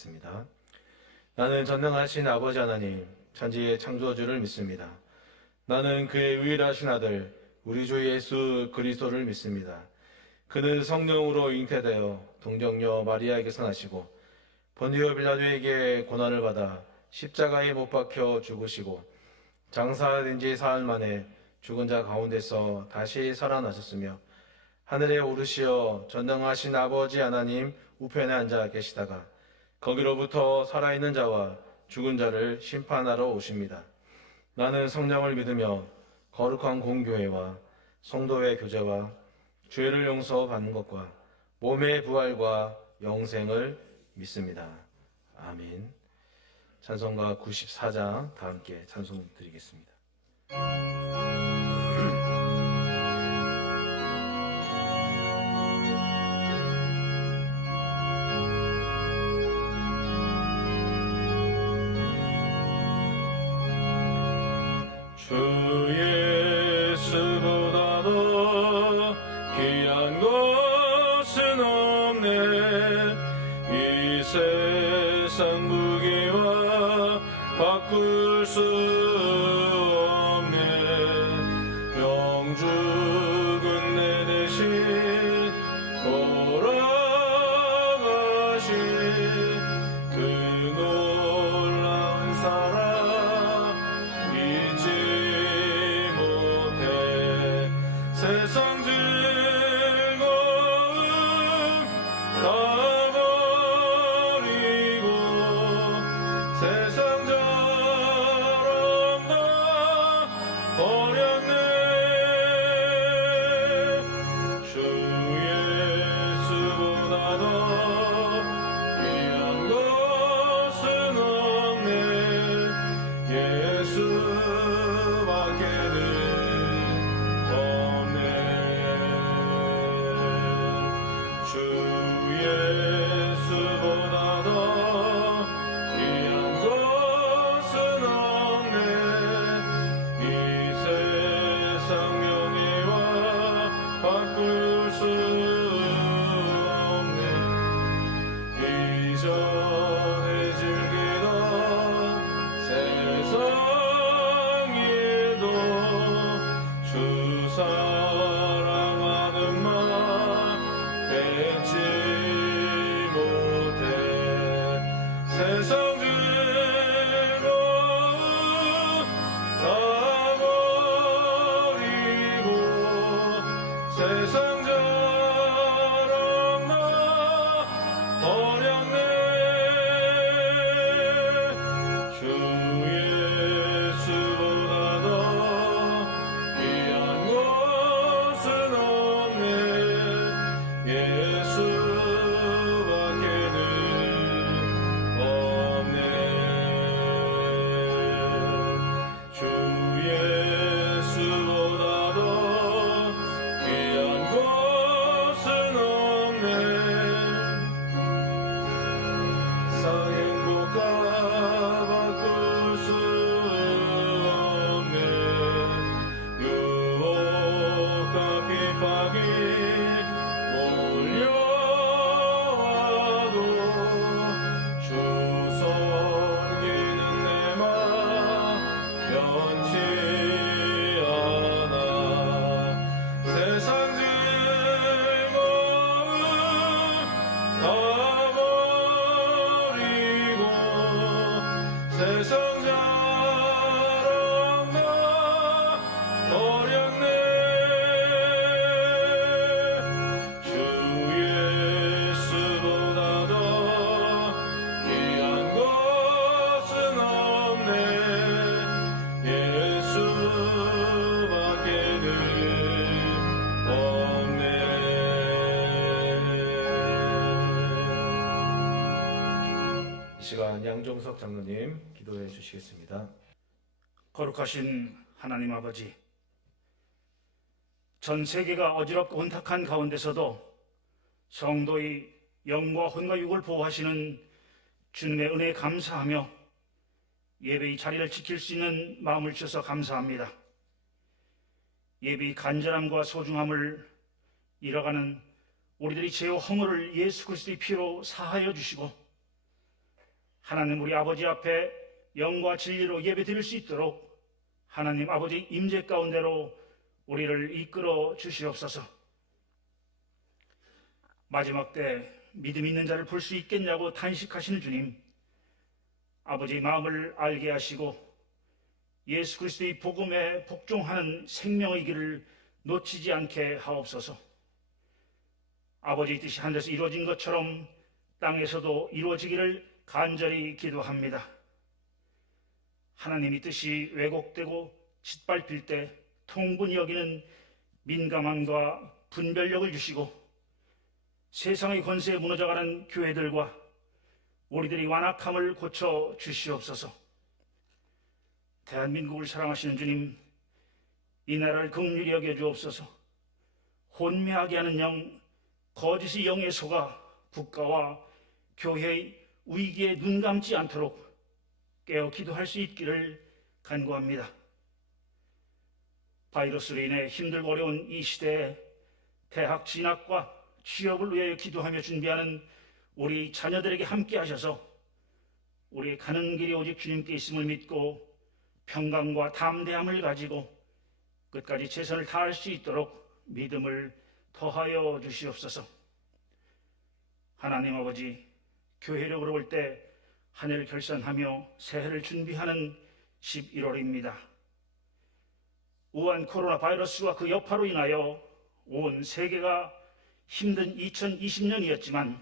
있습니다. 나는 전능하신 아버지 하나님, 천지의 창조주를 믿습니다. 나는 그의 유일하신 아들, 우리 주 예수 그리스도를 믿습니다. 그는 성령으로 잉태되어 동정녀 마리아에게서 나시고 본디오 빌라도에게 고난을 받아 십자가에 못 박혀 죽으시고 장사된 지 사흘 만에 죽은 자 가운데서 다시 살아나셨으며 하늘에 오르시어 전능하신 아버지 하나님 우편에 앉아 계시다가 거기로부터 살아있는 자와 죽은 자를 심판하러 오십니다. 나는 성령을 믿으며 거룩한 공교회와 성도의 교제와 죄를 용서받는 것과 몸의 부활과 영생을 믿습니다. 아멘. 찬송가 94장 다 함께 찬송 드리겠습니다. 주 예수보다 더 귀한 것은 없네. 이 세상 무게와 바꿀 수 없네. 영죽은 내 대신 돌아가신 그 놀라운 사랑 세상 즐거움 다 버리고 세상 자랑 다 버렸네. 주 예수보다 더 귀한 것은 없네. 예수밖에는 주 예수보다 더 귀한 것은 없네. 이 세상 명예와 바꿀 수 없네. 이전에 즐기던 세상에도 주 사랑하는 마 뺏지 못해. 세상 즐거움 다 버리고 세상 자랑 다 버렸네. 주 예수보다 더 귀한 것은 없네. 예수밖에는 없네. 주 예수보다 더 귀한 것은 없네. 사 행복과 바꿀 수 없네. 유혹과 핍박이 몰려와도 주 섬기는 내 맘 변치 않아. 세상 즐거움 다 버리고 세상 자랑 다 버렸네. 주 예수보다 더 귀한 것은 없네. 예수밖에는 없네. 이 시간 양종석 장로님 기도해 주시겠습니다. 거룩하신 하나님 아버지, 전 세계가 어지럽고 혼탁한 가운데서도 성도의 영과 혼과 육을 보호하시는 주님의 은혜에 감사하며 예배의 자리를 지킬 수 있는 마음을 주셔서 감사합니다. 예배의 간절함과 소중함을 잃어가는 우리들의 죄와 허물을 예수 그리스도의 피로 사하여 주시고 하나님 우리 아버지 앞에 영과 진리로 예배드릴 수 있도록 하나님 아버지 임재 가운데로 우리를 이끌어 주시옵소서. 마지막 때 믿음 있는 자를 볼 수 있겠냐고 탄식하시는 주님, 아버지 마음을 알게 하시고 예수 그리스도의 복음에 복종하는 생명의 길을 놓치지 않게 하옵소서. 아버지의 뜻이 하늘에서 이루어진 것처럼 땅에서도 이루어지기를 간절히 기도합니다. 하나님의 뜻이 왜곡되고 짓밟힐 때 통분히 여기는 민감함과 분별력을 주시고 세상의 권세에 무너져가는 교회들과 우리들의 완악함을 고쳐 주시옵소서. 대한민국을 사랑하시는 주님, 이 나라를 긍휼히 여겨 주옵소서. 혼미하게 하는 영, 거짓의 영에 속아 국가와 교회의 위기에 눈 감지 않도록 깨어 기도할 수 있기를 간구합니다. 바이러스로 인해 힘들고 어려운 이 시대에 대학 진학과 취업을 위해 기도하며 준비하는 우리 자녀들에게 함께 하셔서 우리의 가는 길이 오직 주님께 있음을 믿고 평강과 담대함을 가지고 끝까지 최선을 다할 수 있도록 믿음을 더하여 주시옵소서. 하나님 아버지, 교회력으로 볼 때 한 해를 결산하며 새해를 준비하는 11월입니다. 우한 코로나 바이러스와 그 여파로 인하여 온 세계가 힘든 2020년이었지만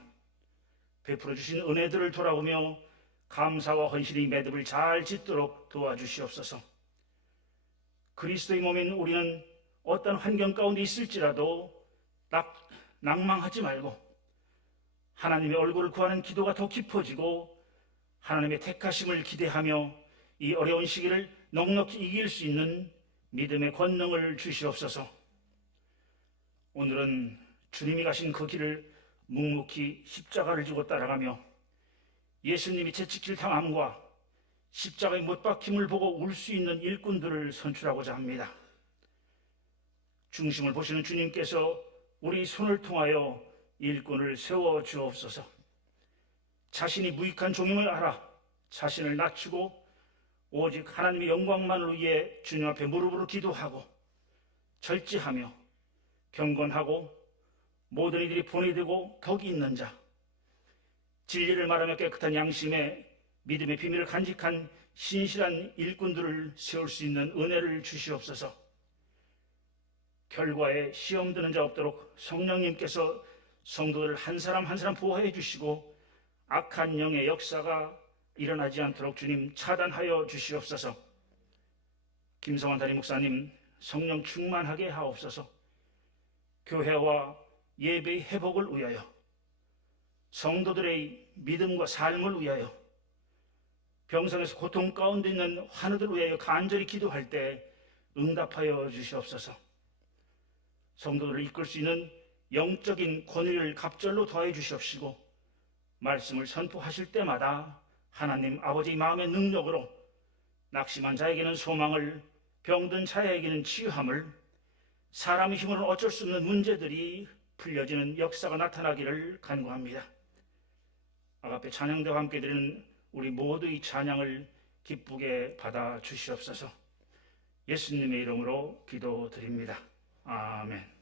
베풀어 주신 은혜들을 돌아보며 감사와 헌신의 매듭을 잘 짓도록 도와주시옵소서. 그리스도의 몸인 우리는 어떤 환경 가운데 있을지라도 낭망하지 말고 하나님의 얼굴을 구하는 기도가 더 깊어지고 하나님의 택하심을 기대하며 이 어려운 시기를 넉넉히 이길 수 있는 믿음의 권능을 주시옵소서. 오늘은 주님이 가신 그 길을 묵묵히 십자가를 지고 따라가며 예수님이 채찍질 당함과 십자가에 못 박힘을 보고 울 수 있는 일꾼들을 선출하고자 합니다. 중심을 보시는 주님께서 우리 손을 통하여 일꾼을 세워 주옵소서. 자신이 무익한 종임을 알아 자신을 낮추고 오직 하나님의 영광만을 위해 주님 앞에 무릎으로 기도하고 절제하며 경건하고 모든 이들이 본이 되고 덕이 있는 자, 진리를 말하며 깨끗한 양심에 믿음의 비밀을 간직한 신실한 일꾼들을 세울 수 있는 은혜를 주시옵소서. 결과에 시험 드는 자 없도록 성령님께서 성도들을 한 사람 한 사람 보호해 주시고 악한 영의 역사가 일어나지 않도록 주님 차단하여 주시옵소서. 김성환 담임 목사님 성령 충만하게 하옵소서. 교회와 예배의 회복을 위하여 성도들의 믿음과 삶을 위하여 병상에서 고통 가운데 있는 환우들을 위하여 간절히 기도할 때 응답하여 주시옵소서. 성도들을 이끌 수 있는 영적인 권위를 갑절로 더해 주시옵시고 말씀을 선포하실 때마다 하나님 아버지의 마음의 능력으로 낙심한 자에게는 소망을, 병든 자에게는 치유함을, 사람의 힘으로는 어쩔 수 없는 문제들이 풀려지는 역사가 나타나기를 간구합니다. 아가페 찬양대와 함께 드리는 우리 모두의 찬양을 기쁘게 받아 주시옵소서. 예수님의 이름으로 기도드립니다. 아멘.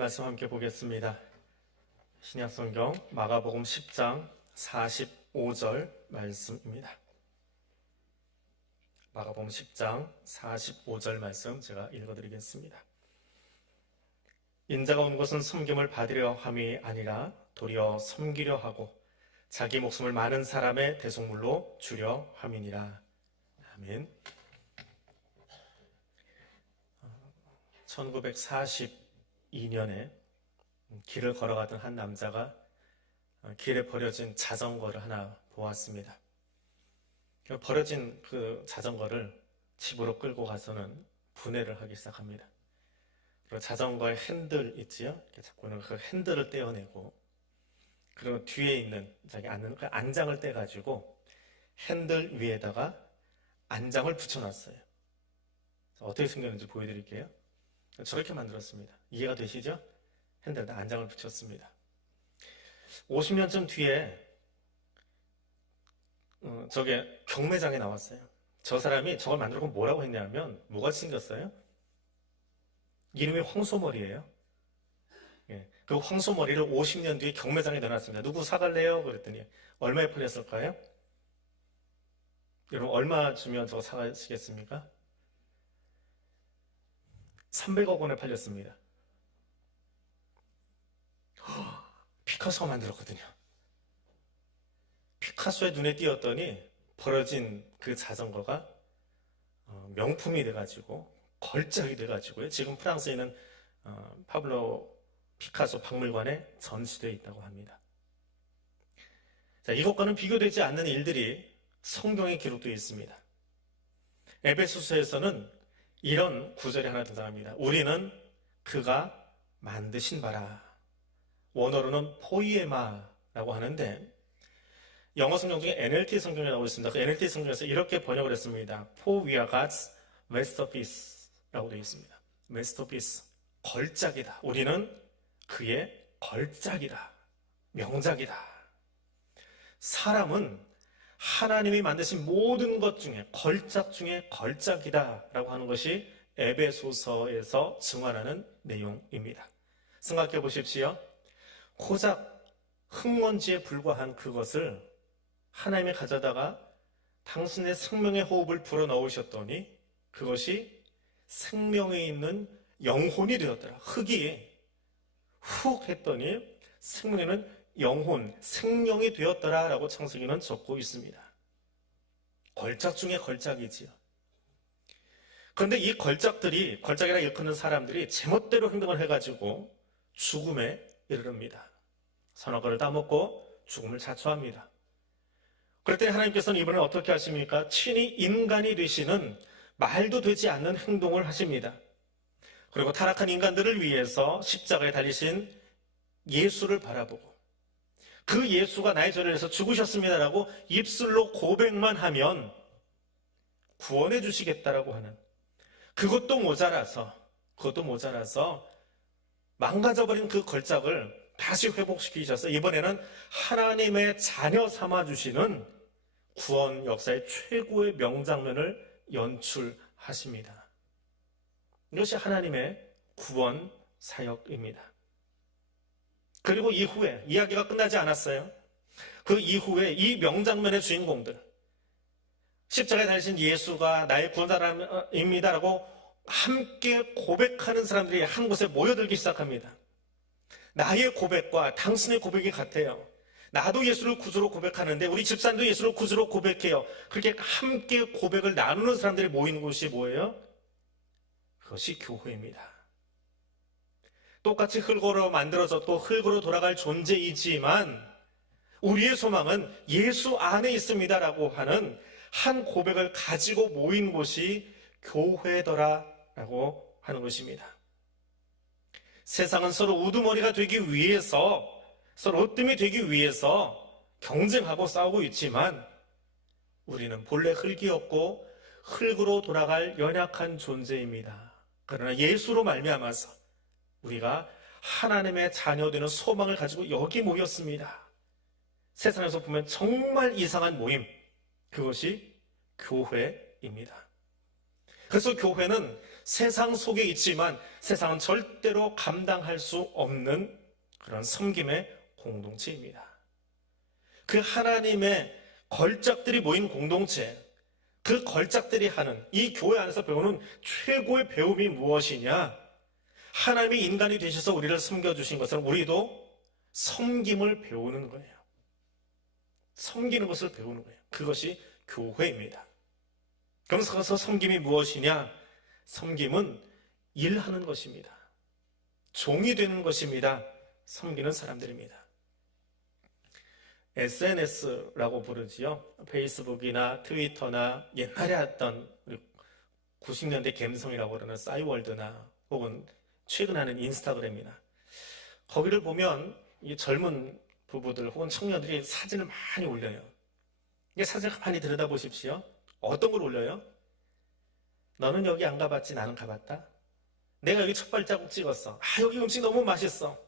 말씀 함께 보겠습니다. 신약성경 마가복음 10장 45절 말씀입니다. 마가복음 10장 45절 말씀 제가 읽어드리겠습니다. 인자가 온 것은 섬김을 받으려 함이 아니라 도리어 섬기려 하고 자기 목숨을 많은 사람의 대속물로 주려 함이니라. 아멘. 1942년에 길을 걸어가던 한 남자가 길에 버려진 자전거를 하나 보았습니다. 버려진 그 자전거를 집으로 끌고 가서는 분해를 하기 시작합니다. 그리고 자전거의 핸들 있지요? 이렇게 잡고 있는 그 핸들을 떼어내고, 그리고 뒤에 있는 자기 앉는 그 안장을 떼가지고 핸들 위에다가 안장을 붙여놨어요. 어떻게 생겼는지 보여드릴게요. 저렇게 만들었습니다. 이해가 되시죠? 핸들에다 안장을 붙였습니다. 50년쯤 뒤에 저게 경매장에 나왔어요. 저 사람이 저걸 만들고 뭐라고 했냐면, 뭐가 생겼어요? 이름이 황소머리예요. 예, 그 황소머리를 50년 뒤에 경매장에 내놨습니다. 누구 사갈래요? 그랬더니 얼마에 팔렸을까요? 여러분 얼마 주면 저거 사가시겠습니까? 300억 원에 팔렸습니다. 피카소가 만들었거든요. 피카소의 눈에 띄었더니 버려진 그 자전거가 명품이 돼가지고 걸작이 돼가지고요. 지금 프랑스에 있는 파블로 피카소 박물관에 전시되어 있다고 합니다. 자, 이것과는 비교되지 않는 일들이 성경에 기록되어 있습니다. 에베소서에서는 이런 구절이 하나 등장합니다. 우리는 그가 만드신 바라. 원어로는 포이에마라고 하는데, 영어 성경 중에 NLT 성경이 나오고 있습니다. 그 NLT 성경에서 이렇게 번역을 했습니다. For we are God's masterpiece라고 되어 있습니다. masterpiece, 걸작이다. 우리는 그의 걸작이다. 명작이다. 사람은 하나님이 만드신 모든 것 중에 걸작 중에 걸작이다 라고 하는 것이 에베소서에서 증언하는 내용입니다. 생각해 보십시오. 고작 흙먼지에 불과한 그것을 하나님이 가져다가 당신의 생명의 호흡을 불어넣으셨더니 그것이 생명에 있는 영혼이 되었더라. 흙이 훅 했더니 생명에는 영혼, 생명이 되었더라 라고 창세기는 적고 있습니다. 걸작 중에 걸작이지요. 그런데 이 걸작이라 일컫는 사람들이 제멋대로 행동을 해가지고 죽음에 이르릅니다. 선악과를 따먹고 죽음을 자초합니다. 그럴 때 하나님께서는 이번에 어떻게 하십니까? 친히 인간이 되시는 말도 되지 않는 행동을 하십니다. 그리고 타락한 인간들을 위해서 십자가에 달리신 예수를 바라보고, 그 예수가 나의 죄를 위해서 죽으셨습니다라고 입술로 고백만 하면 구원해 주시겠다라고 하는, 그것도 모자라서 망가져버린 그 걸작을 다시 회복시키셔서 이번에는 하나님의 자녀 삼아주시는 구원 역사의 최고의 명장면을 연출하십니다. 이것이 하나님의 구원 사역입니다. 그리고 이후에 이야기가 끝나지 않았어요. 그 이후에 이 명장면의 주인공들, 십자가에 달리신 예수가 나의 구원자입니다라고 함께 고백하는 사람들이 한 곳에 모여들기 시작합니다. 나의 고백과 당신의 고백이 같아요. 나도 예수를 구주로 고백하는데 우리 집사님도 예수를 구주로 고백해요. 그렇게 함께 고백을 나누는 사람들이 모이는 곳이 뭐예요? 그것이 교회입니다. 똑같이 흙으로 만들어졌고 흙으로 돌아갈 존재이지만 우리의 소망은 예수 안에 있습니다라고 하는 한 고백을 가지고 모인 곳이 교회더라라고 하는 것입니다. 세상은 서로 우두머리가 되기 위해서, 서로 으뜸이 되기 위해서 경쟁하고 싸우고 있지만 우리는 본래 흙이었고 흙으로 돌아갈 연약한 존재입니다. 그러나 예수로 말미암아서 우리가 하나님의 자녀되는 소망을 가지고 여기 모였습니다. 세상에서 보면 정말 이상한 모임, 그것이 교회입니다. 그래서 교회는 세상 속에 있지만 세상은 절대로 감당할 수 없는 그런 섬김의 공동체입니다. 그 하나님의 걸작들이 모인 공동체, 그 걸작들이 하는 이 교회 안에서 배우는 최고의 배움이 무엇이냐? 하나님이 인간이 되셔서 우리를 섬겨주신 것은 우리도 섬김을 배우는 거예요. 섬기는 것을 배우는 거예요. 그것이 교회입니다. 그러면서 섬김이 무엇이냐? 섬김은 일하는 것입니다. 종이 되는 것입니다. 섬기는 사람들입니다. SNS라고 부르지요. 페이스북이나 트위터나 옛날에 했던 90년대 갬성이라고 그러는 싸이월드나 혹은 최근 하는 인스타그램이나 거기를 보면 이 젊은 부부들 혹은 청년들이 사진을 많이 올려요. 이게 사진을 가만히 들여다보십시오. 어떤 걸 올려요? 너는 여기 안 가봤지, 나는 가봤다. 내가 여기 첫 발자국 찍었어. 아, 여기 음식 너무 맛있어.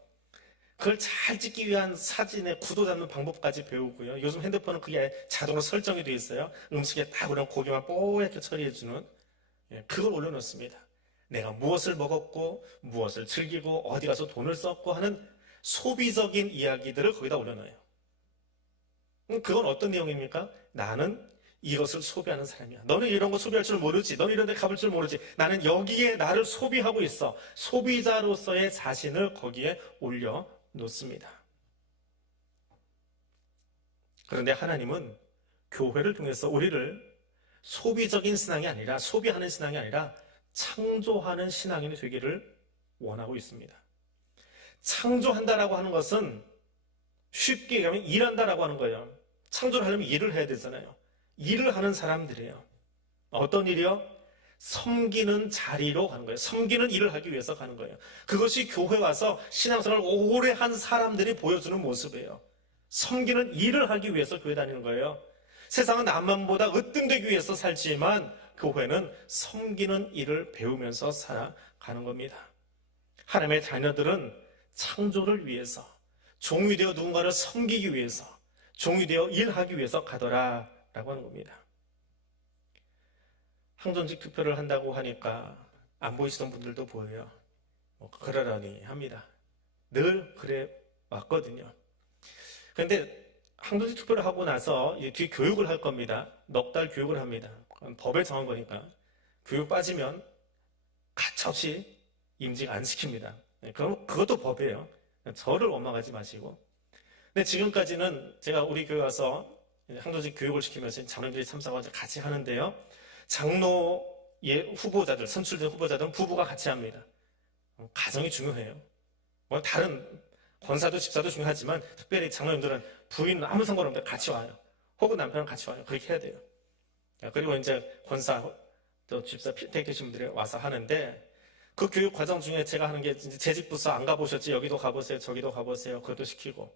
그걸 잘 찍기 위한 사진의 구도 잡는 방법까지 배우고요. 요즘 핸드폰은 그게 자동으로 설정이 되어 있어요. 음식에 딱 그런 고기만 뽀얗게 처리해주는, 그걸 올려놓습니다. 내가 무엇을 먹었고 무엇을 즐기고 어디 가서 돈을 썼고 하는 소비적인 이야기들을 거기다 올려놔요. 그건 어떤 내용입니까? 나는 이것을 소비하는 사람이야. 너는 이런 거 소비할 줄 모르지. 너는 이런 데 가볼 줄 모르지. 나는 여기에 나를 소비하고 있어. 소비자로서의 자신을 거기에 올려놓습니다. 그런데 하나님은 교회를 통해서 우리를 소비적인 신앙이 아니라, 소비하는 신앙이 아니라 창조하는 신앙인이 되기를 원하고 있습니다. 창조한다라고 하는 것은 쉽게 얘기하면 일한다라고 하는 거예요. 창조를 하려면 일을 해야 되잖아요. 일을 하는 사람들이에요. 어떤 일이요? 섬기는 자리로 가는 거예요. 섬기는 일을 하기 위해서 가는 거예요. 그것이 교회 와서 신앙생활을 오래 한 사람들이 보여주는 모습이에요. 섬기는 일을 하기 위해서 교회 다니는 거예요. 세상은 남만보다 으뜸되기 위해서 살지만 교회는 섬기는 일을 배우면서 살아가는 겁니다. 하나님의 자녀들은 창조를 위해서, 종이 되어 누군가를 섬기기 위해서, 종이 되어 일하기 위해서 가더라라고 하는 겁니다. 항존직 투표를 한다고 하니까 안 보이시던 분들도 보여요. 그러려니 합니다. 늘 그래 왔거든요. 그런데 항존직 투표를 하고 나서 뒤 교육을 할 겁니다. 넉 달 교육을 합니다. 법에 정한 거니까 교육 빠지면 가차없이 임직 안 시킵니다. 그럼 그것도 법이에요. 저를 원망하지 마시고. 근데 지금까지는 제가 우리 교회 와서 항존직 교육을 시키면서 장로님들이 참석하고 같이 하는데요. 장로의 후보자들, 선출된 후보자들은 부부가 같이 합니다. 가정이 중요해요. 다른 권사도 집사도 중요하지만 특별히 장로님들은 부인은 아무 상관없는데 같이 와요. 혹은 남편은 같이 와요. 그렇게 해야 돼요. 그리고 이제 권사, 또 집사 택되신 분들이 와서 하는데 그 교육 과정 중에 제가 하는 게 재직부서 안 가보셨지? 여기도 가보세요. 저기도 가보세요. 그것도 시키고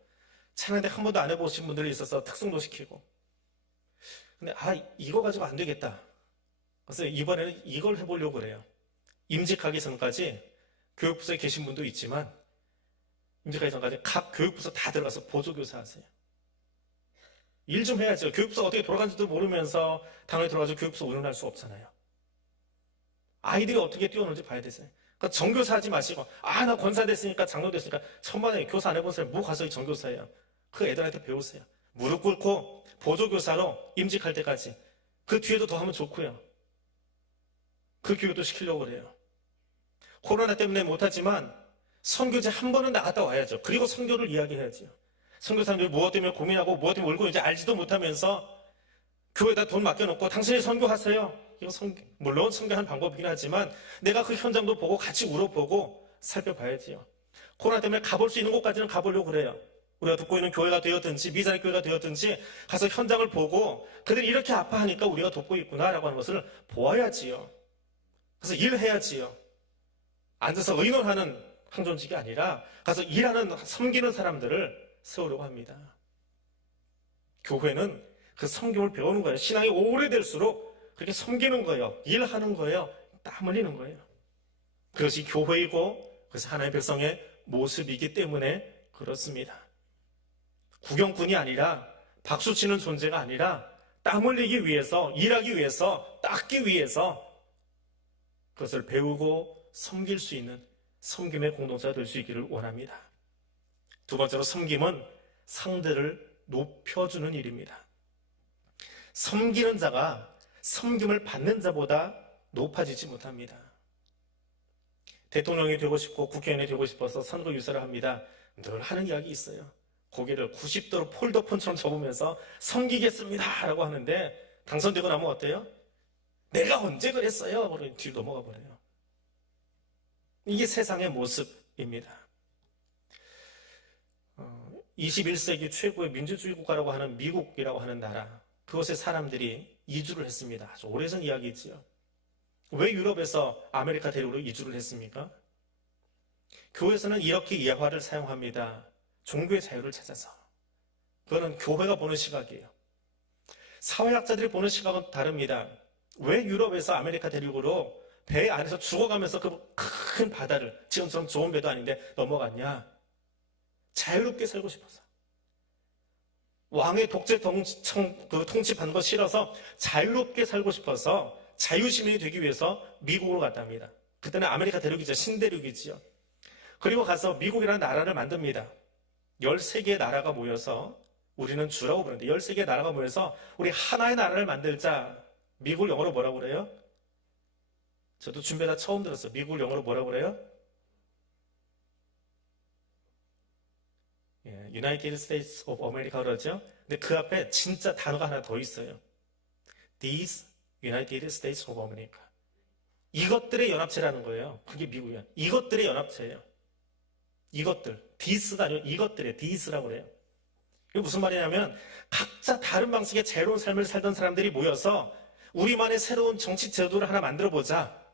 찬양대 한 번도 안 해보신 분들이 있어서 특송도 시키고. 근데 이거 가지고 안 되겠다. 그래서 이번에는 이걸 해보려고 그래요. 임직하기 전까지 교육부서에 계신 분도 있지만 임직하기 전까지 각 교육부서 다 들어가서 보조교사 하세요. 일 좀 해야죠. 교육부서 어떻게 돌아가는지도 모르면서 당연히 들어가서 교육부서 운영할 수 없잖아요. 아이들이 어떻게 뛰어노는지 봐야 되잖아요. 그러니까 정교사 하지 마시고 나 권사 됐으니까 장로 됐으니까 천만에 교사 안 해본 사람이 뭐 가서 정교사예요. 그 애들한테 배우세요. 무릎 꿇고 보조교사로 임직할 때까지. 그 뒤에도 더 하면 좋고요. 그 교육도 시키려고 그래요. 코로나 때문에 못하지만 선교제 한 번은 나갔다 와야죠. 그리고 선교를 이야기해야죠. 선교사님들이 무엇 때문에 고민하고 무엇 때문에 울고 이제 알지도 못하면서 교회에다 돈 맡겨놓고 당신이 선교하세요. 이거 물론 선교하는 방법이긴 하지만 내가 그 현장도 보고 같이 울어보고 살펴봐야지요. 코로나 때문에 가볼 수 있는 곳까지는 가보려고 그래요. 우리가 돕고 있는 교회가 되었든지 미자립 교회가 되었든지 가서 현장을 보고 그들이 이렇게 아파하니까 우리가 돕고 있구나라고 하는 것을 보아야지요. 그래서 일해야지요. 앉아서 의논하는 항존직이 아니라 가서 일하는, 섬기는 사람들을 세우려고 합니다. 교회는 그 섬김을 배우는 거예요. 신앙이 오래될수록 그렇게 섬기는 거예요. 일하는 거예요. 땀 흘리는 거예요. 그것이 교회이고 그것이 하나님의 백성의 모습이기 때문에 그렇습니다. 구경꾼이 아니라 박수치는 존재가 아니라 땀 흘리기 위해서, 일하기 위해서, 닦기 위해서 그것을 배우고 섬길 수 있는 섬김의 공동체가 될 수 있기를 원합니다. 두 번째로 섬김은 상대를 높여주는 일입니다. 섬기는 자가 섬김을 받는 자보다 높아지지 못합니다. 대통령이 되고 싶고 국회의원이 되고 싶어서 선거 유세를 합니다. 늘 하는 이야기 있어요. 고개를 90도로 폴더폰처럼 접으면서 섬기겠습니다 라고 하는데 당선되고 나면 어때요? 내가 언제 그랬어요? 그러니 뒤로 넘어가 버려요. 이게 세상의 모습입니다. 21세기 최고의 민주주의 국가라고 하는 미국이라고 하는 나라, 그곳에 사람들이 이주를 했습니다. 아주 오래전 이야기지요. 왜 유럽에서 아메리카 대륙으로 이주를 했습니까? 교회에서는 이렇게 예화를 사용합니다. 종교의 자유를 찾아서. 그거는 교회가 보는 시각이에요. 사회학자들이 보는 시각은 다릅니다. 왜 유럽에서 아메리카 대륙으로 배 안에서 죽어가면서 그 큰 바다를, 지금처럼 좋은 배도 아닌데 넘어갔냐? 자유롭게 살고 싶어서. 왕의 독재 통치받는 거 싫어서 자유롭게 살고 싶어서 자유시민이 되기 위해서 미국으로 갔답니다. 그때는 아메리카 대륙이죠. 신대륙이지요. 그리고 가서 미국이라는 나라를 만듭니다. 13개의 나라가 모여서, 우리는 주라고 부르는데 13개의 나라가 모여서 우리 하나의 나라를 만들자. 미국을 영어로 뭐라고 그래요? 저도 준비하다 처음 들었어요. 미국을 영어로 뭐라고 그래요? United States of America 그러죠? 근데 그 앞에 진짜 단어가 하나 더 있어요. These United States of America. 이것들의 연합체라는 거예요. 그게 미국이야. 이것들의 연합체예요. 이것들. These가 아니고 이것들이에요. These라고 그래요. 이게 무슨 말이냐면 각자 다른 방식의 자유로운 삶을 살던 사람들이 모여서 우리만의 새로운 정치 제도를 하나 만들어보자.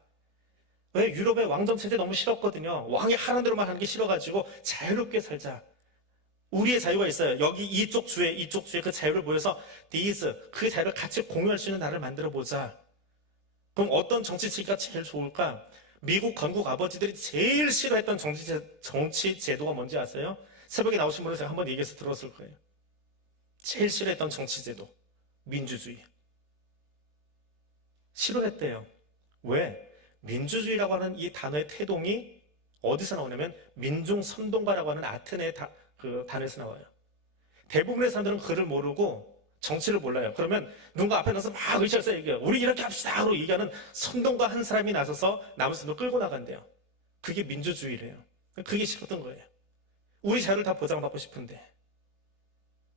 왜? 유럽의 왕정 체제 너무 싫었거든요. 왕이 하는 대로만 하는 게 싫어가지고 자유롭게 살자. 우리의 자유가 있어요. 여기 이쪽 주에 그 자유를 모여서 these, 그 자유를 같이 공유할 수 있는 나라를 만들어보자. 그럼 어떤 정치체계가 제일 좋을까? 미국 건국 아버지들이 제일 싫어했던 정치 제도가 뭔지 아세요? 새벽에 나오신 분은 제가 한번 얘기해서 들었을 거예요. 제일 싫어했던 정치 제도, 민주주의. 싫어했대요. 왜? 민주주의라고 하는 이 단어의 태동이 어디서 나오냐면 민중선동가라고 하는 아테네 그 단어에서 나와요. 대부분의 사람들은 그를 모르고 정치를 몰라요. 그러면 누군가 앞에 나서 막 의식해서 얘기해요. 우리 이렇게 합시다 하고 얘기하는 선동가 한 사람이 나서서 남은 사람을 끌고 나간대요. 그게 민주주의래요. 그게 싫었던 거예요. 우리 자유를 다 보장받고 싶은데.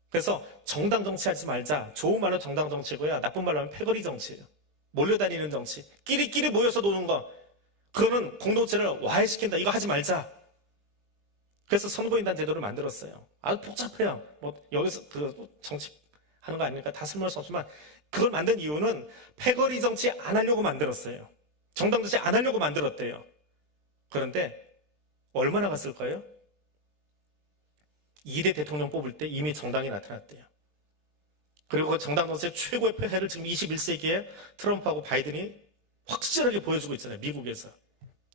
그래서 정당 정치하지 말자. 좋은 말로 정당 정치고요. 나쁜 말로 하면 패거리 정치예요. 몰려다니는 정치. 끼리끼리 모여서 노는 거. 그거는 공동체를 와해시킨다. 이거 하지 말자. 그래서 선거인단 제도를 만들었어요. 아주 복잡해요. 뭐 여기서 그 정치 하는 거 아니니까 다 설명할 수 없지만 그걸 만든 이유는 패거리 정치 안 하려고 만들었어요. 정당 정치 안 하려고 만들었대요. 그런데 얼마나 갔을까요? 2대 대통령 뽑을 때 이미 정당이 나타났대요. 그리고 그 정당 정치의 최고의 폐해를 지금 21세기에 트럼프하고 바이든이 확실하게 보여주고 있잖아요. 미국에서.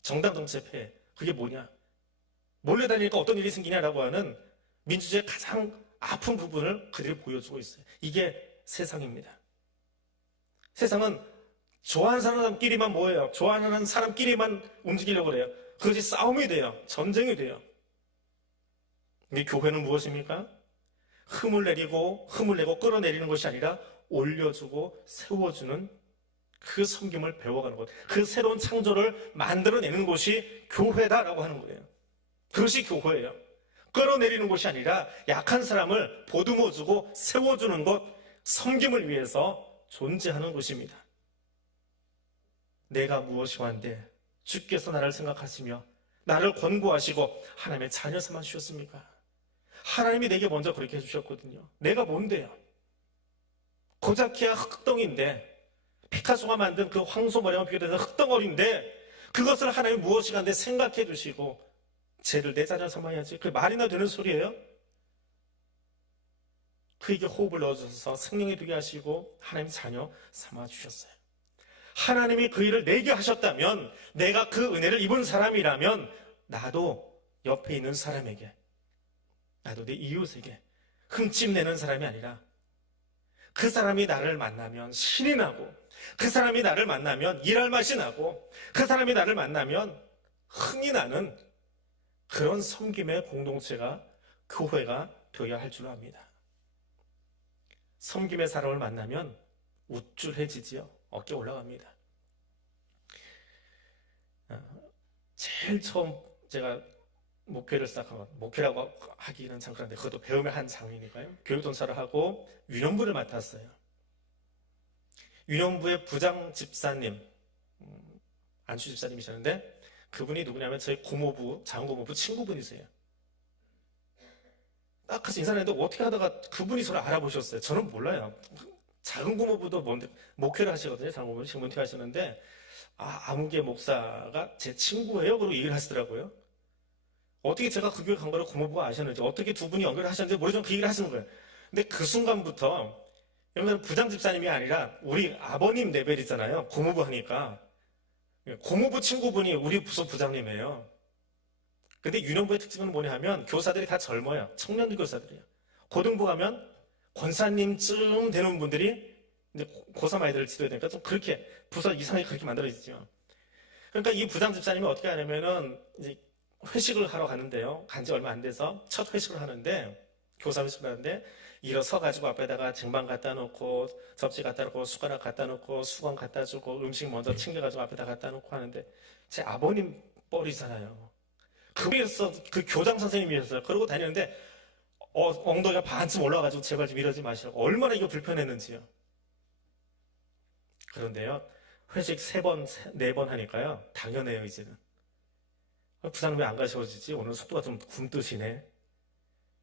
정당 정치의 폐해. 그게 뭐냐? 몰려다니니까 어떤 일이 생기냐라고 하는 민주주의의 가장 아픈 부분을 그들이 보여주고 있어요. 이게 세상입니다. 세상은 좋아하는 사람끼리만 모여요. 좋아하는 사람끼리만 움직이려고 그래요. 그것이 싸움이 돼요. 전쟁이 돼요. 이 교회는 무엇입니까? 흠을 내고 끌어내리는 것이 아니라 올려주고 세워주는 그 섬김을 배워가는 것. 그 새로운 창조를 만들어내는 곳이 교회다라고 하는 거예요. 그것이 교회예요. 끌어내리는 것이 아니라 약한 사람을 보듬어주고 세워주는 것, 섬김을 위해서 존재하는 것입니다. 내가 무엇이 한데 주께서 나를 생각하시며 나를 권고하시고 하나님의 자녀 삼아 주셨습니까? 하나님이 내게 먼저 그렇게 해주셨거든요. 내가 뭔데요? 고자키야 흙덩인데 피카소가 만든 그 황소머리와 비교돼서 흙덩어리인데 그것을 하나님이 무엇이 한데 생각해 주시고 쟤를 내 자녀 삼아야지. 그게 말이나 되는 소리예요? 그에게 호흡을 넣어주셔서 생명이 되게 하시고 하나님 자녀 삼아주셨어요. 하나님이 그 일을 내게 하셨다면 내가 그 은혜를 입은 사람이라면 나도 옆에 있는 사람에게 나도 내 이웃에게 흠집내는 사람이 아니라 그 사람이 나를 만나면 신이 나고, 그 사람이 나를 만나면 일할 맛이 나고, 그 사람이 나를 만나면 흥이 나는 그런 섬김의 공동체가 교회가 되어야 할 줄 압니다. 섬김의 사람을 만나면 우쭐해지지요. 어깨 올라갑니다. 제일 처음 제가 목회를 시작한 건, 목회라고 하기는 참 그런데 그것도 배움의 한 장이니까요. 교육전사를 하고 유년부를 맡았어요. 유년부의 부장 집사님, 안수 집사님이셨는데 그분이 누구냐면 저희 고모부, 장고모부 친구분이세요. 딱 가서 인사를 했는데 어떻게 하다가 그분이 저를 알아보셨어요. 저는 몰라요. 작은 고모부도 뭔데 목회를 하시거든요. 장고모부 지금 은퇴하셨는데 아무개 목사가 제 친구예요. 그러고 얘기를 하시더라고요. 어떻게 제가 그 교회 간 거를 고모부가 아셨는지, 어떻게 두 분이 연결을 하셨는지 모르지만 그 얘기를 하시는 거예요. 근데 그 순간부터, 여러분 부장 집사님이 아니라 우리 아버님 레벨이잖아요. 고모부 하니까. 고모부 친구분이 우리 부서 부장님이에요. 근데 유년부의 특징은 뭐냐 하면 교사들이 다 젊어요. 청년들 교사들이에요. 고등부 가면 권사님쯤 되는 분들이 이제 고3 아이들을 지도해야 되니까 좀 그렇게 부서 이상하게 그렇게 만들어지죠. 그러니까 이 부장 집사님이 어떻게 하냐면은 이제 회식을 하러 가는데요. 간지 얼마 안 돼서 첫 회식을 하는데, 교사 회식을 하는데 일어서 가지고 앞에다가 쟁반 갖다 놓고 접시 갖다 놓고 숟가락 갖다 놓고 수건 갖다 주고 음식 먼저 챙겨가지고 앞에다 갖다 놓고 하는데 제 아버님 뻘이잖아요. 그에서 그 교장 선생님이었어요. 그러고 다니는데 엉덩이가 반쯤 올라가지고 제발 좀 이러지 마시라고. 얼마나 이거 불편했는지요. 그런데요, 회식 3번, 4번 하니까요, 당연해요, 이제는. 부장님 왜 안 가셔지지? 오늘 속도가 좀 굼뜨시네.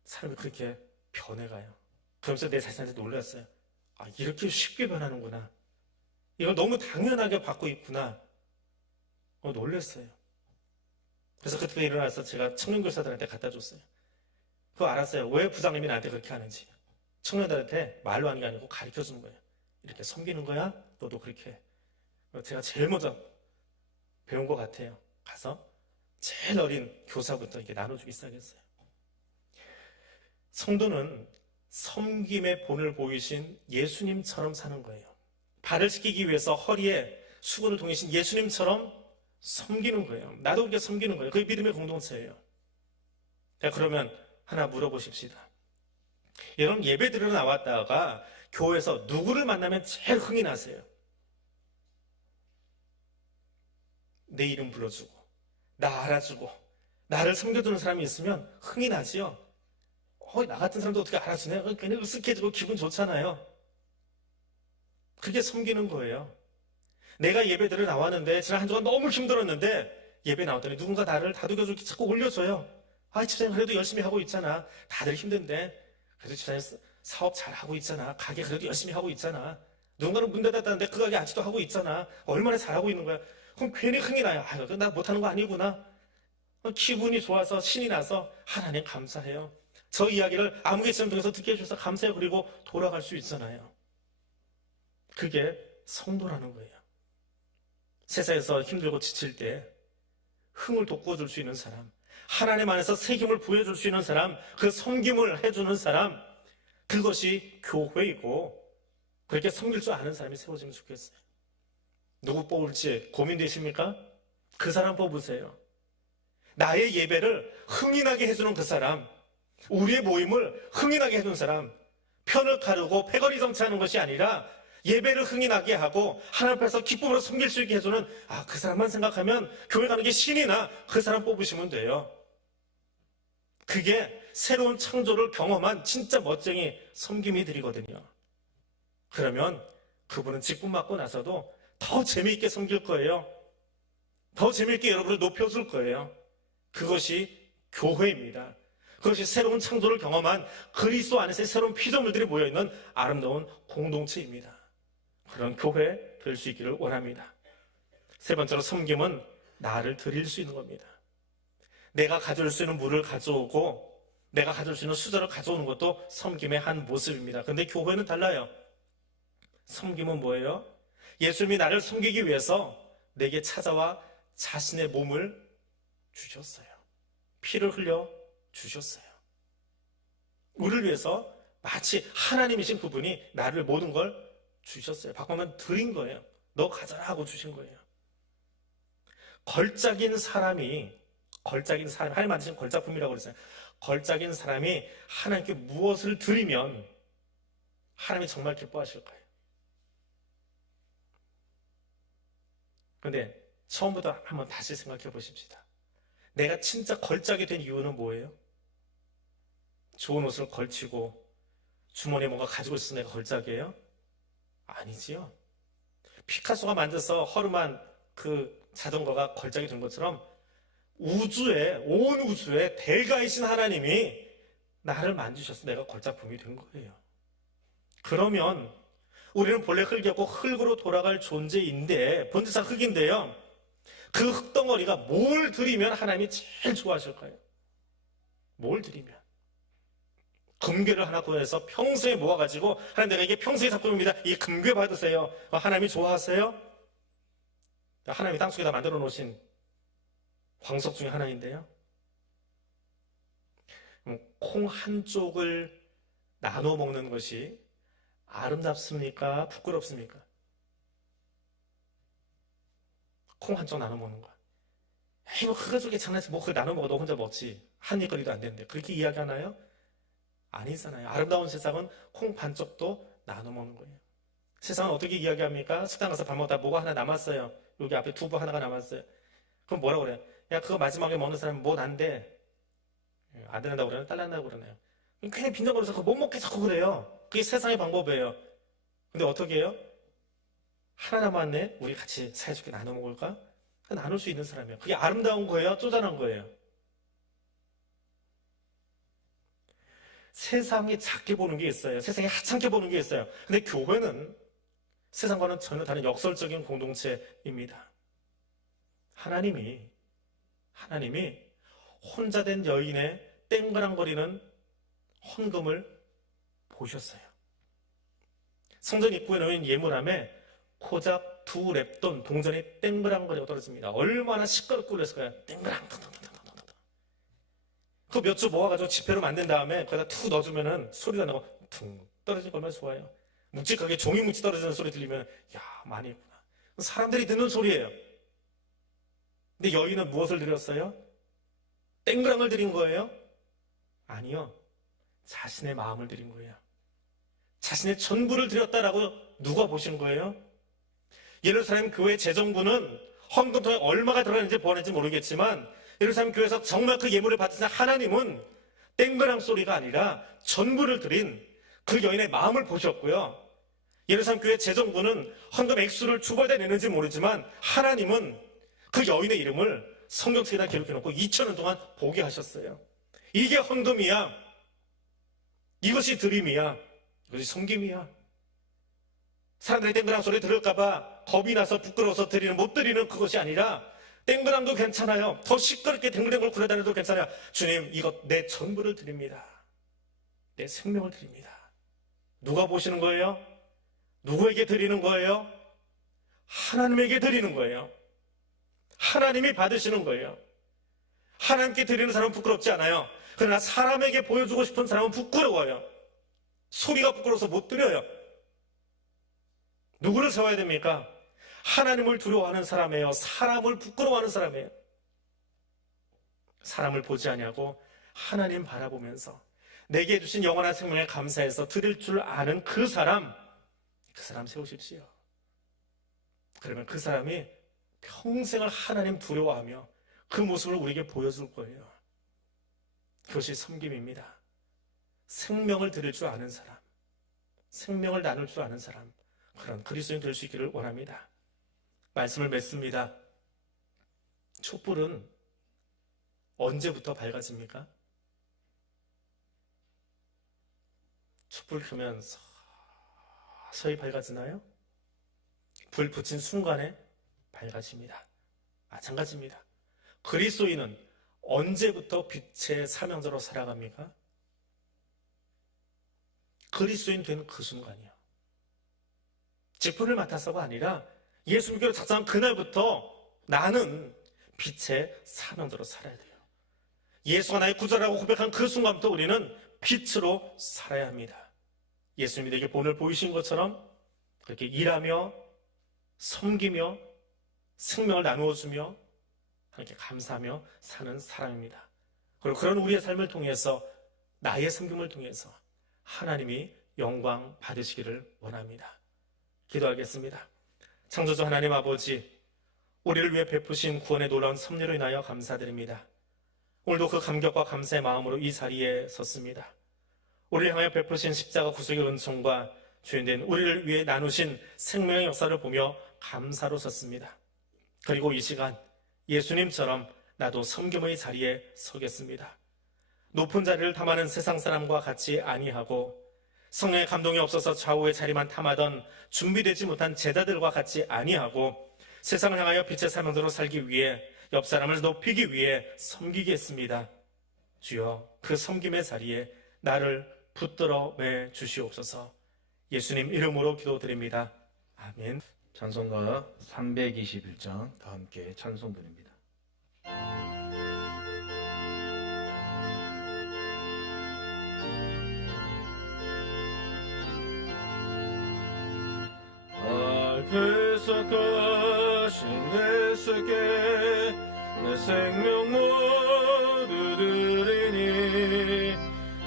사람이 그렇게 변해가요. 그러면서 내 자신한테 놀랐어요. 이렇게 쉽게 변하는구나. 이걸 너무 당연하게 받고 있구나. 놀랐어요. 그래서 그때 일어나서 제가 청년교사들한테 갖다 줬어요. 그거 알았어요. 왜 부장님이 나한테 그렇게 하는지. 청년들한테 말로 하는 게 아니고 가르쳐 주는 거예요. 이렇게 섬기는 거야? 너도 그렇게. 제가 제일 먼저 배운 것 같아요. 가서 제일 어린 교사부터 이렇게 나눠주기 시작했어요. 성도는 섬김의 본을 보이신 예수님처럼 사는 거예요. 발을 씻기기 위해서 허리에 수건을 동이신 예수님처럼 섬기는 거예요. 나도 그렇게 섬기는 거예요. 그게 믿음의 공동체예요. 자, 그러면 하나 물어보십시다. 여러분, 예배 드리러 나왔다가 교회에서 누구를 만나면 제일 흥이 나세요? 내 이름 불러주고 나 알아주고 나를 섬겨주는 사람이 있으면 흥이 나지요. 나 같은 사람도 어떻게 알아주네? 괜히 으쓱해지고 기분 좋잖아요. 그게 섬기는 거예요. 내가 예배 드리러 나왔는데 지난 한 주간 너무 힘들었는데 예배 나왔더니 누군가 나를 다독여주고 자꾸 올려줘요. 집사님 그래도 열심히 하고 있잖아. 다들 힘든데 그래도 집사님 사업 잘하고 있잖아. 가게 그래도 열심히 하고 있잖아. 누군가는 문 닫았다는데 그 가게 아직도 하고 있잖아. 얼마나 잘하고 있는 거야. 그럼 괜히 흥이 나요. 나 못하는 거 아니구나. 기분이 좋아서 신이 나서 하나님 감사해요. 저 이야기를 아무개처럼 통해서 듣게 해주셔서 감사해요. 그리고 돌아갈 수 있잖아요. 그게 성도라는 거예요. 세상에서 힘들고 지칠 때 흥을 돋궈줄 수 있는 사람, 하나님 안에서 새 힘을 부여줄 수 있는 사람, 그 섬김을 해주는 사람, 그것이 교회이고 그렇게 섬길 줄 아는 사람이 세워지면 좋겠어요. 누구 뽑을지 고민되십니까? 그 사람 뽑으세요. 나의 예배를 흥이 나게 해주는 그 사람, 우리의 모임을 흥이 나게 해주는 사람, 편을 가르고 패거리 정치하는 것이 아니라 예배를 흥이 나게 하고 하나님 앞에서 기쁨으로 섬길 수 있게 해주는 그 사람만 생각하면 교회 가는 게 신이 나. 그 사람 뽑으시면 돼요. 그게 새로운 창조를 경험한 진짜 멋쟁이 섬김이들이거든요. 그러면 그분은 직분 받고 나서도 더 재미있게 섬길 거예요. 더 재미있게 여러분을 높여줄 거예요. 그것이 교회입니다. 그것이 새로운 창조를 경험한 그리스도 안에서의 새로운 피조물들이 모여있는 아름다운 공동체입니다. 그런 교회 될 수 있기를 원합니다. 세 번째로 섬김은 나를 드릴 수 있는 겁니다. 내가 가져올 수 있는 물을 가져오고 내가 가져올 수 있는 수저를 가져오는 것도 섬김의 한 모습입니다. 그런데 교회는 달라요. 섬김은 뭐예요? 예수님이 나를 섬기기 위해서 내게 찾아와 자신의 몸을 주셨어요. 피를 흘려 주셨어요. 우리를 위해서 마치 하나님이신 그분이 나를 모든 걸 주셨어요. 바꾸면 드린 거예요. 너 가져라 하고 주신 거예요. 걸작인 사람이 하나님 만드신 걸작품이라고 그랬어요. 걸작인 사람이 하나님께 무엇을 드리면 하나님이 정말 기뻐하실 거예요. 그런데 처음부터 한번 다시 생각해 보십시다. 내가 진짜 걸작이 된 이유는 뭐예요? 좋은 옷을 걸치고 주머니에 뭔가 가지고 있어서 내가 걸작이에요? 아니지요. 피카소가 만들어서 허름한 그 자전거가 걸작이 된 것처럼 온 우주에 대가이신 하나님이 나를 만드셔서 내가 걸작품이 된 거예요. 그러면 우리는 본래 흙이었고 흙으로 돌아갈 존재인데, 본질상 흙인데요, 그 흙덩어리가 뭘 드리면 하나님이 제일 좋아하실까요? 뭘 드리면? 금괴를 하나 구해서 평소에 모아가지고 하나님, 내가 이게 평소의 작품입니다, 이 금괴 받으세요. 하나님이 좋아하세요? 하나님이 땅속에다 만들어 놓으신 광석 중에 하나인데요, 콩 한쪽을 나눠 먹는 것이 아름답습니까? 부끄럽습니까? 콩 한쪽 나눠 먹는 거야. 에이, 뭐 그거 저게 장난치, 뭐 그거 나눠 먹어, 너 혼자 먹지, 한 입거리도 안 되는데, 그렇게 이야기하나요? 아니잖아요. 아름다운 세상은 콩 반쪽도 나눠 먹는 거예요. 세상은 어떻게 이야기합니까? 식당 가서 밥 먹다 뭐가 하나 남았어요. 여기 앞에 두부 하나가 남았어요. 그럼 뭐라고 그래요? 야, 그거 마지막에 먹는 사람은 뭐 난데? 안 된다고 그러나요? 딸 난다고 그러나요? 그냥 빈정거려서 그거 못 먹게 자꾸 그래요. 그게 세상의 방법이에요. 근데 어떻게 해요? 하나 남았네? 우리 같이 사이좋게 나눠 먹을까? 나눌 수 있는 사람이에요. 그게 아름다운 거예요? 쪼잔한 거예요? 세상이 작게 보는 게 있어요. 세상이 하찮게 보는 게 있어요. 근데 교회는 세상과는 전혀 다른 역설적인 공동체입니다. 하나님이 혼자 된 여인의 땡그랑거리는 헌금을 보셨어요. 성전 입구에 놓인 예물함에 고작 2랩돈 동전이 땡그랑거리고 떨어집니다. 얼마나 시끄럽고 그랬을까요? 땡그랑 그 몇 주 모아가지고 지폐로 만든 다음에 거기다 툭 넣어주면은 소리가 나고 퉁 떨어지는 거 얼마나 좋아요. 묵직하게 종이 묵직 떨어지는 소리 들리면 야, 많이 했구나. 사람들이 듣는 소리예요. 근데 여인은 무엇을 드렸어요? 땡그랑을 드린 거예요? 아니요. 자신의 마음을 드린 거예요. 자신의 전부를 드렸다라고 누가 보신 거예요? 예루살렘 교회 재정부는 헌금통에 얼마가 들어가는지 보았는지 모르겠지만, 예루살렘 교회에서 정말 그 예물을 받으신 하나님은 땡그랑 소리가 아니라 전부를 드린 그 여인의 마음을 보셨고요. 예루살렘 교회 재정부는 헌금 액수를 주벌다 내는지 모르지만 하나님은 그 여인의 이름을 성경책에다 기록해놓고 2000년 동안 보게 하셨어요. 이게 헌금이야. 이것이 드림이야. 이것이 섬김이야. 사람들이 땡그랑 소리 들을까봐 겁이 나서 부끄러워서 못 드리는 그것이 아니라, 땡그랑도 괜찮아요. 더 시끄럽게 댕글댕글 굴러다녀도 괜찮아요. 주님, 이것 내 전부를 드립니다. 내 생명을 드립니다. 누가 보시는 거예요? 누구에게 드리는 거예요? 하나님에게 드리는 거예요. 하나님이 받으시는 거예요. 하나님께 드리는 사람은 부끄럽지 않아요. 그러나 사람에게 보여주고 싶은 사람은 부끄러워요. 소리가 부끄러워서 못 드려요. 누구를 세워야 됩니까? 하나님을 두려워하는 사람이에요. 사람을 부끄러워하는 사람이에요. 사람을 보지 아니하고 하나님 바라보면서 내게 주신 영원한 생명에 감사해서 드릴 줄 아는 그 사람 세우십시오. 그러면 그 사람이 평생을 하나님 두려워하며 그 모습을 우리에게 보여줄 거예요. 그것이 섬김입니다. 생명을 드릴 줄 아는 사람, 생명을 나눌 줄 아는 사람, 그런 그리스도인 될 수 있기를 원합니다. 말씀을 맺습니다. 촛불은 언제부터 밝아집니까? 촛불 켜면 서서히 밝아지나요? 불 붙인 순간에 밝아집니다. 마찬가지입니다. 그리스도인은 언제부터 빛의 사명자로 살아갑니까? 그리스도인 된 그 순간이요. 직분을 맡아서가 아니라 예수 믿기로 작정한 그날부터 나는 빛의 사명자로 살아야 돼요. 예수가 나의 구주라고 고백한 그 순간부터 우리는 빛으로 살아야 합니다. 예수님이 내게 본을 보이신 것처럼 그렇게 일하며 섬기며 생명을 나누어주며 하나님께 감사하며 사는 사람입니다. 그리고 그런 우리의 삶을 통해서 나의 섬김을 통해서 하나님이 영광 받으시기를 원합니다. 기도하겠습니다. 창조주 하나님 아버지, 우리를 위해 베푸신 구원의 놀라운 섭리로 인하여 감사드립니다. 오늘도 그 감격과 감사의 마음으로 이 자리에 섰습니다. 우리를 향하여 베푸신 십자가 구속의 은총과 주인된 우리를 위해 나누신 생명의 역사를 보며 감사로 섰습니다. 그리고 이 시간 예수님처럼 나도 섬김의 자리에 서겠습니다. 높은 자리를 탐하는 세상 사람과 같이 아니하고 성령의 감동이 없어서 좌우의 자리만 탐하던 준비되지 못한 제자들과 같이 아니하고 세상을 향하여 빛의 사명대로 살기 위해 옆 사람을 높이기 위해 섬기겠습니다. 주여, 그 섬김의 자리에 나를 붙들어 매 주시옵소서. 예수님 이름으로 기도드립니다. 아멘. 찬송가 321장 다 함께 찬송 드립니다. 배석하신 예수께 내 생명 모두 드리니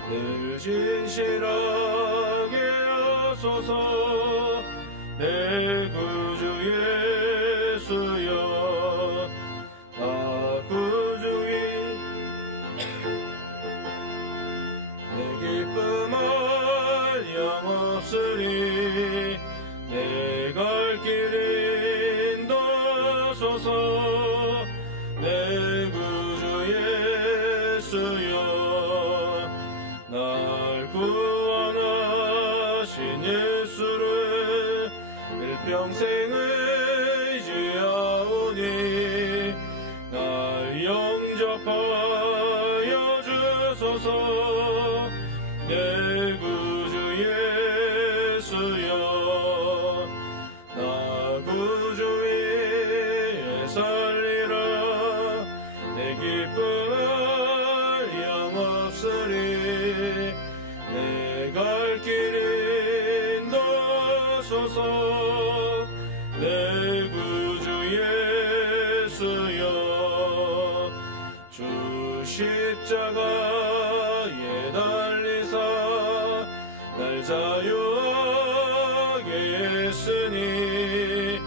늘 진실하게 하소서. 내 구주 예수여, 나 구주인 내 기쁨 영없으리. 내 갈 길 인도하소서. 내 구주 예수여, 날 구원하신 예수를 일평생 의지하오니 날 영접하여 주소서. 내 구주 예수여, 구주 위에 살리라. 내 기쁨 영없으리. 내 갈 길 인도하소서. 내 구주 예수여, 주 십자가에 달리사 날 자유하게 했으니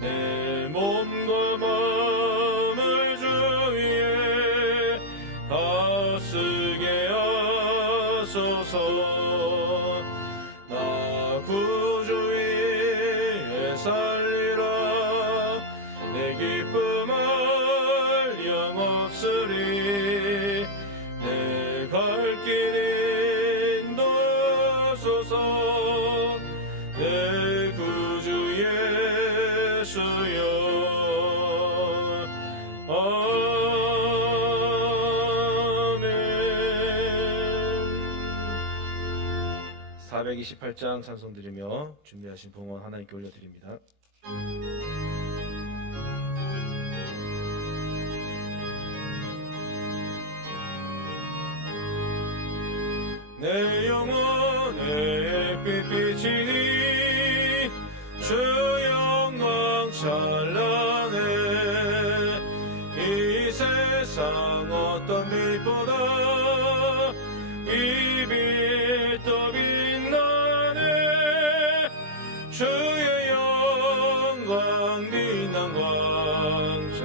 내 몸과 마음을 주 위에 다 쓰게 하소서. 나 구주 위에 살리라. 내 기쁨 영없으리. 내 갈 길 인도하소서. 내 구주 예수여, 아멘. 428장 찬송 드리며 준비하신 봉헌 하나님께 올려드립니다. 내 영혼의 빛비치니 주 영광 찬란해. 이 세상 어떤 빛보다 이 빛 더 빛나네. 주의 영광 빛난 광채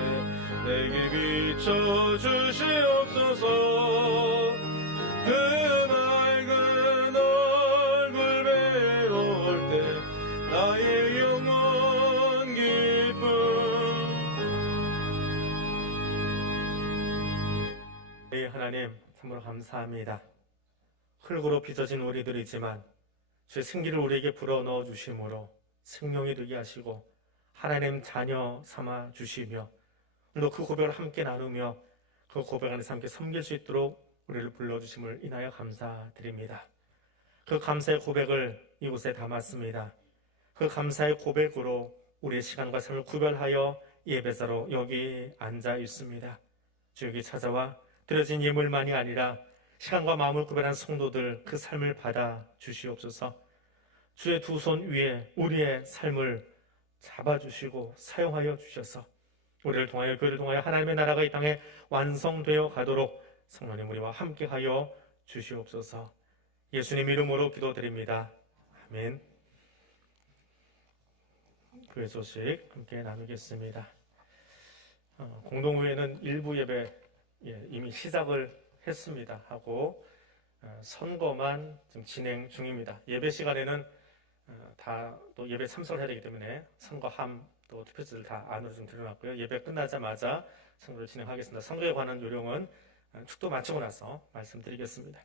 내게 비춰주시옵소서. 그 맑은 얼굴 배울 때 나의 영혼 기쁨. 네, 하나님 참으로 감사합니다. 흙으로 빚어진 우리들이지만 주의 생기를 우리에게 불어넣어 주심으로 생명이 되게 하시고 하나님 자녀 삼아 주시며 오늘도 그 고백을 함께 나누며 그 고백 안에서 함께 섬길 수 있도록 우리를 불러주심을 인하여 감사드립니다. 그 감사의 고백을 이곳에 담았습니다. 그 감사의 고백으로 우리의 시간과 삶을 구별하여 예배자로 여기 앉아 있습니다. 주 여기 찾아와 드려진 예물만이 아니라 시간과 마음을 구별한 성도들 그 삶을 받아 주시옵소서. 주의 두 손 위에 우리의 삶을 잡아주시고 사용하여 주셔서 우리를 통하여 교회를 통하여 하나님의 나라가 이 땅에 완성되어 가도록 성령님 우리와 함께하여 주시옵소서. 예수님 이름으로 기도드립니다. 아멘. 교회 소식 함께 나누겠습니다. 공동회는 일부 예배 이미 시작을 했습니다 하고 선거만 지금 진행 중입니다. 예배 시간에는 다 또 예배 참석을 해야 되기 때문에 선거함 또 투표지들 다 안으로 좀 드러났고요. 예배 끝나자마자 선거를 진행하겠습니다. 선거에 관한 요령은 축도 마치고 나서 말씀드리겠습니다.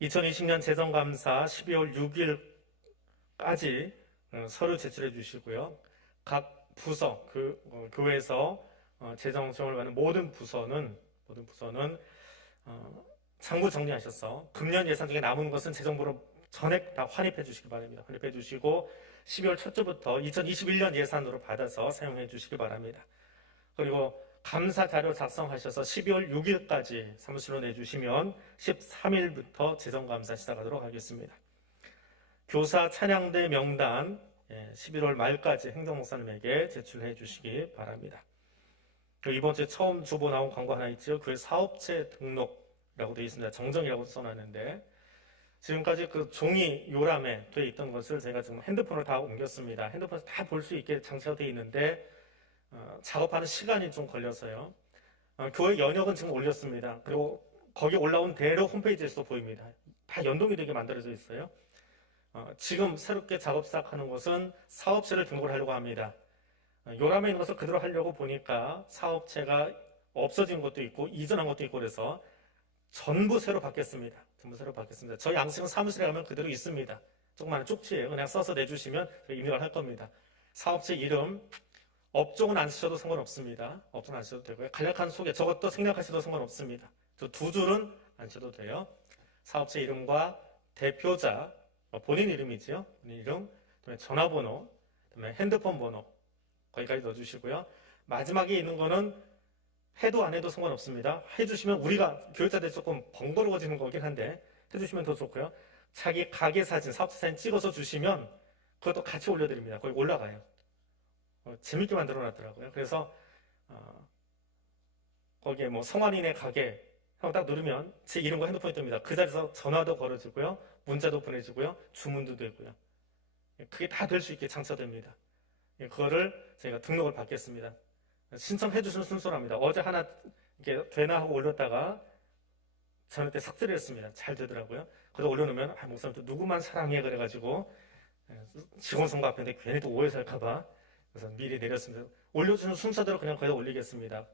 2020년 재정감사 12월 6일까지 서류 제출해 주시고요. 각 부서, 교회에서 재정 지원을 받는 모든 부서는 장부 정리하셔서 금년 예산 중에 남은 것은 재정부로 전액 다 환입해 주시기 바랍니다. 환입해 주시고 12월 첫 주부터 2021년 예산으로 받아서 사용해 주시기 바랍니다. 그리고 감사 자료 작성하셔서 12월 6일까지 사무실로 내주시면 13일부터 재정감사 시작하도록 하겠습니다. 교사 찬양대 명단 11월 말까지 행정목사님에게 제출해 주시기 바랍니다. 이번 주에 처음 주보 나온 광고 하나 있죠. 교회 사업체 등록이라고 되어 있습니다. 정정이라고 써놨는데 지금까지 그 종이 요람에 되어 있던 것을 제가 지금 핸드폰으로 다 옮겼습니다. 핸드폰에서 다 볼 수 있게 장치가 되어 있는데 작업하는 시간이 좀 걸려서요. 교회 연역은 지금 올렸습니다. 그리고 거기 올라온 대로 홈페이지에서도 보입니다. 다 연동이 되게 만들어져 있어요. 지금 새롭게 작업 시작하는 것은 사업체를 등록을 하려고 합니다. 요람에 있는 것을 그대로 하려고 보니까 사업체가 없어진 것도 있고 이전한 것도 있고 그래서 전부 새로 바뀌었습니다. 저희 양식은 사무실에 가면 그대로 있습니다. 조그마한 쪽지예요. 그냥 써서 내주시면 입력을 할 겁니다. 사업체 이름, 업종은 안 쓰셔도 상관없습니다. 업종은 안 쓰셔도 되고요. 간략한 소개, 저것도 생략하셔도 상관없습니다. 저 두 줄은 안 쓰셔도 돼요. 사업체 이름과 대표자, 본인 이름이지요. 본인 이름, 그다음에 전화번호, 그다음에 핸드폰 번호 거기까지 넣어주시고요. 마지막에 있는 거는 해도 안 해도 상관없습니다. 해주시면 우리가 교육자들이 조금 번거로워지는 거긴 한데 해주시면 더 좋고요. 자기 가게 사진, 사업체 사진 찍어서 주시면 그것도 같이 올려드립니다. 거기 올라가요. 재밌게 만들어놨더라고요. 그래서 거기에 뭐 성환이네 가게 딱 누르면 제 이름과 핸드폰이 뜹니다. 그 자리에서 전화도 걸어주고요. 문자도 보내주고요. 주문도 되고요. 그게 다 될 수 있게 장치됩니다. 그거를 저희가 등록을 받겠습니다. 신청해 주시는 순서랍니다. 어제 하나 이렇게 되나 하고 올렸다가 저녁 때 삭제를 했습니다. 잘 되더라고요. 그래서 올려놓으면 목사님 또 누구만 사랑해 그래가지고 직원 선거 앞인데 괜히 또 오해 살까봐 그래서 미리 내렸습니다. 올려주는 순서대로 그냥 거기다 올리겠습니다.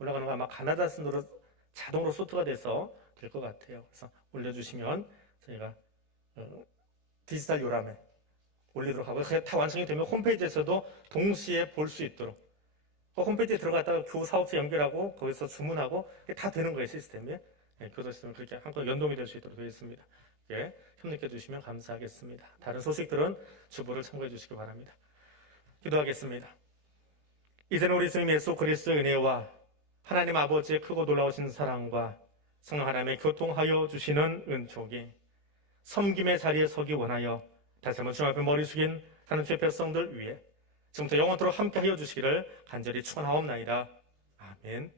올라가는 거 아마 가나다 순으로 자동으로 소트가 돼서 될 것 같아요. 그래서 올려주시면 저희가 디지털 요람에 올리도록 하고요. 그냥 다 완성이 되면 홈페이지에서도 동시에 볼 수 있도록 홈페이지에 들어갔다가 교 사업체 연결하고 거기서 주문하고 다 되는 거예요. 시스템이. 교사 시스템은 그렇게 한꺼번에 연동이 될 수 있도록 되어 있습니다. 협력해 주시면 감사하겠습니다. 다른 소식들은 주보를 참고해 주시기 바랍니다. 기도하겠습니다. 이제는 우리 주님 예수 그리스도의 은혜와 하나님 아버지의 크고 놀라우신 사랑과 성령 하나님의 교통하여 주시는 은총이 섬김의 자리에 서기 원하여 다시 한번 주님 앞에 머리 숙인 하나님 주의 백성들 위해 지금부터 영원토록 함께 하여 주시기를 간절히 축원하옵나이다. 아멘.